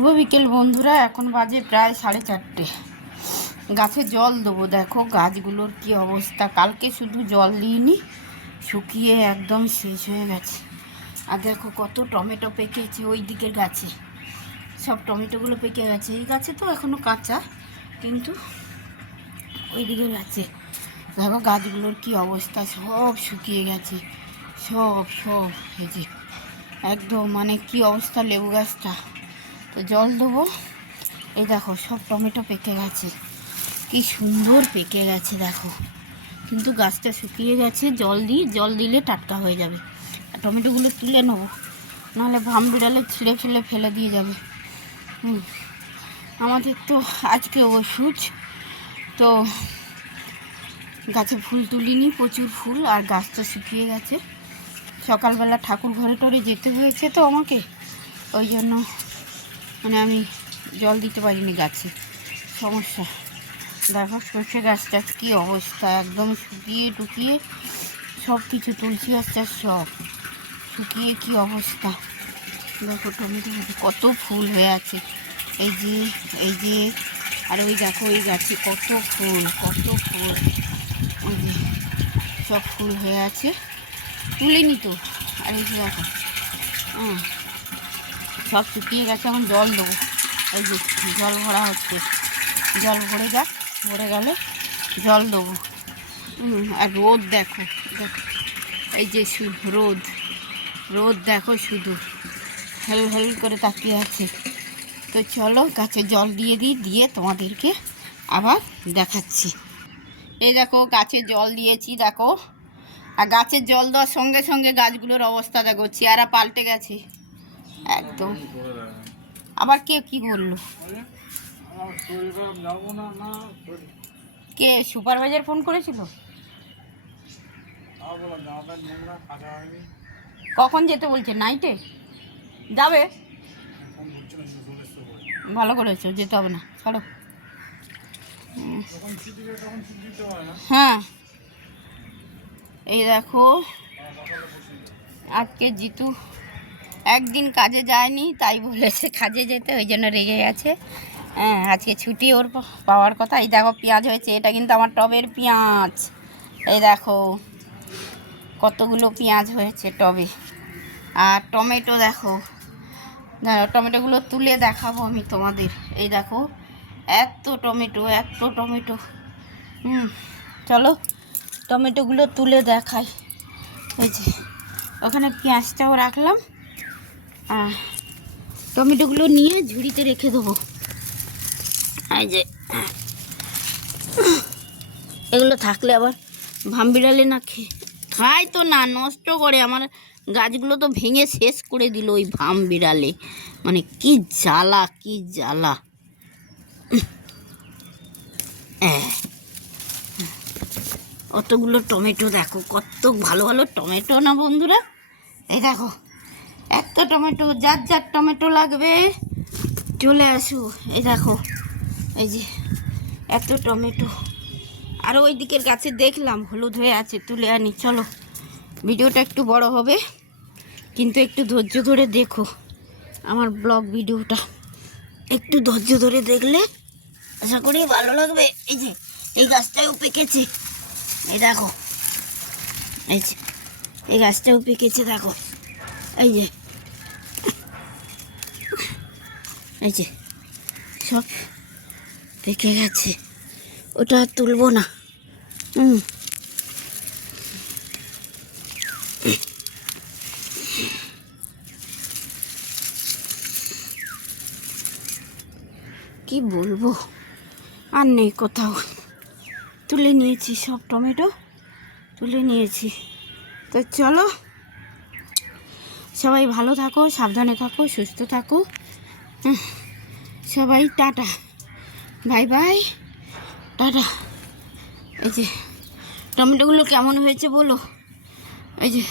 শুভ বিকেল বন্ধুরা, এখন বাজে প্রায় 4:30। গাছে জল দেবো। দেখো গাছগুলোর কি অবস্থা। কালকে শুধু জল দিইনি, শুকিয়ে একদম শেষ হয়ে গেছে। আর দেখো কত টমেটো পেকেছে ওই দিকের গাছে, সব টমেটোগুলো পেকে গেছে। এই গাছে তো এখনও কাঁচা, কিন্তু ওই দিকের গাছে দেখো গাছগুলোর কি অবস্থা, সব শুকিয়ে গেছে। সব এই যে একদম মানে কি অবস্থা লেবু গাছটা। তো জল দেবো। এই দেখো সব টমেটো পেকে গেছে, কি সুন্দর পেকে গেছে দেখো, কিন্তু গাছটা শুকিয়ে গেছে। জল দিলে টাটকা হয়ে যাবে। আর টমেটোগুলো তুলে নেবো, নাহলে ভাম বিড়ালে ছিঁড়ে ফেলে দিয়ে যাবে। আমাদের তো আজকে ওষুধ, তো গাছে ফুল তুলিনি, প্রচুর ফুল, আর গাছটা শুকিয়ে গেছে। সকালবেলা ঠাকুর ঘরে টরে যেতে হয়েছে তো আমাকে, ওই জন্য মানে আমি জল দিতে পারিনি গাছে, সমস্যা। দেখো সর্ষে গাছটা কী অবস্থা, একদম শুকিয়ে টুকিয়ে সব কিছু, তুলসী গাছটা সব শুকিয়ে কী অবস্থা। দেখো টমেটো কত ফুল হয়ে আছে, এই যে আর ওই দেখো ওই গাছে কত ফুল ওই যে সব ফুল হয়ে আছে, তুলিনি তো। আর এই যে দেখো সব শুকিয়ে গেছে। এখন জল দেবো, এই যে জল ভরা হচ্ছে, জল ভরে গেলে জল দেবো। আর রোদ দেখো, এই যে রোদ দেখো, শুধু হেল করে তাকিয়ে আছে। তো চলো গাছে জল দিয়ে তোমাদেরকে আবার দেখাচ্ছি। এই দেখো গাছে জল দিয়েছি দেখো, আর গাছের জল দেওয়ার সঙ্গে সঙ্গে গাছগুলোর অবস্থা দেখো, চেহারা পাল্টে গেছে একদম। আবার কে কি বললো, কে সুপারভাইজার ফোন করেছিল? কখন যেতে বলছে? নাইটে যাবে? ভালো করেছো, যেতে হবে না, ছাড়ো। হ্যাঁ এই দেখো আজকে জিতু একদিন কাজে যায়নি, তাই বলেছে কাজে যেতে, ওই জন্য রেগে গেছে। হ্যাঁ আজকে ছুটি ওর পাওয়ার কথা। এই দেখো পেঁয়াজ হয়েছে, এটা কিন্তু আমার টবের পেঁয়াজ। এই দেখো কতগুলো পেঁয়াজ হয়েছে টবে। আর টমেটো দেখো, টমেটোগুলো তুলে দেখাবো আমি তোমাদের। এই দেখো এত টমেটো। চলো টমেটোগুলো তুলে দেখাই। এই যে ওখানে পেঁয়াজটাও রাখলাম, টমেটোগুলো নিয়ে ঝুড়িতে রেখে দেবো। এই যে এগুলো থাকলে আবার ভামবিড়ালে না খায় তো না, নষ্ট করে। আমার গাছগুলো তো ভেঙে শেষ করে দিল ওই ভামবিড়ালে, মানে কি জ্বালা। অতগুলো টমেটো দেখো, কত ভালো টমেটো না বন্ধুরা। এই দেখো এত টমেটো, যার টমেটো লাগবে চলে আসো। এই দেখো এই যে এত টমেটো। আর ওই দিকের গাছে দেখলাম হলুদ হয়ে আছে, তুলে আনি। চলো ভিডিওটা একটু বড় হবে, কিন্তু একটু ধৈর্য ধরে দেখো আমার ব্লগ ভিডিওটা, একটু ধৈর্য ধরে দেখলে আশা করি ভালো লাগবে। এই যে এই গাছটাও পেকেছে, এই দেখো এই গাছটাও পেকেছে দেখো, এই যে সব পেকে গেছে। ওটা তুলবো না। কি বলবো, আর নেই কোথাও। তুলে নিয়েছি, সব টমেটো তুলে নিয়েছি। তো চলো সবাই ভালো থাকো, সাবধানে থাকো, সুস্থ থাকো। সবাই টাটা, বাই, টাটা। এই যে টমেটোগুলো কেমন হয়েছে বলো। এই যে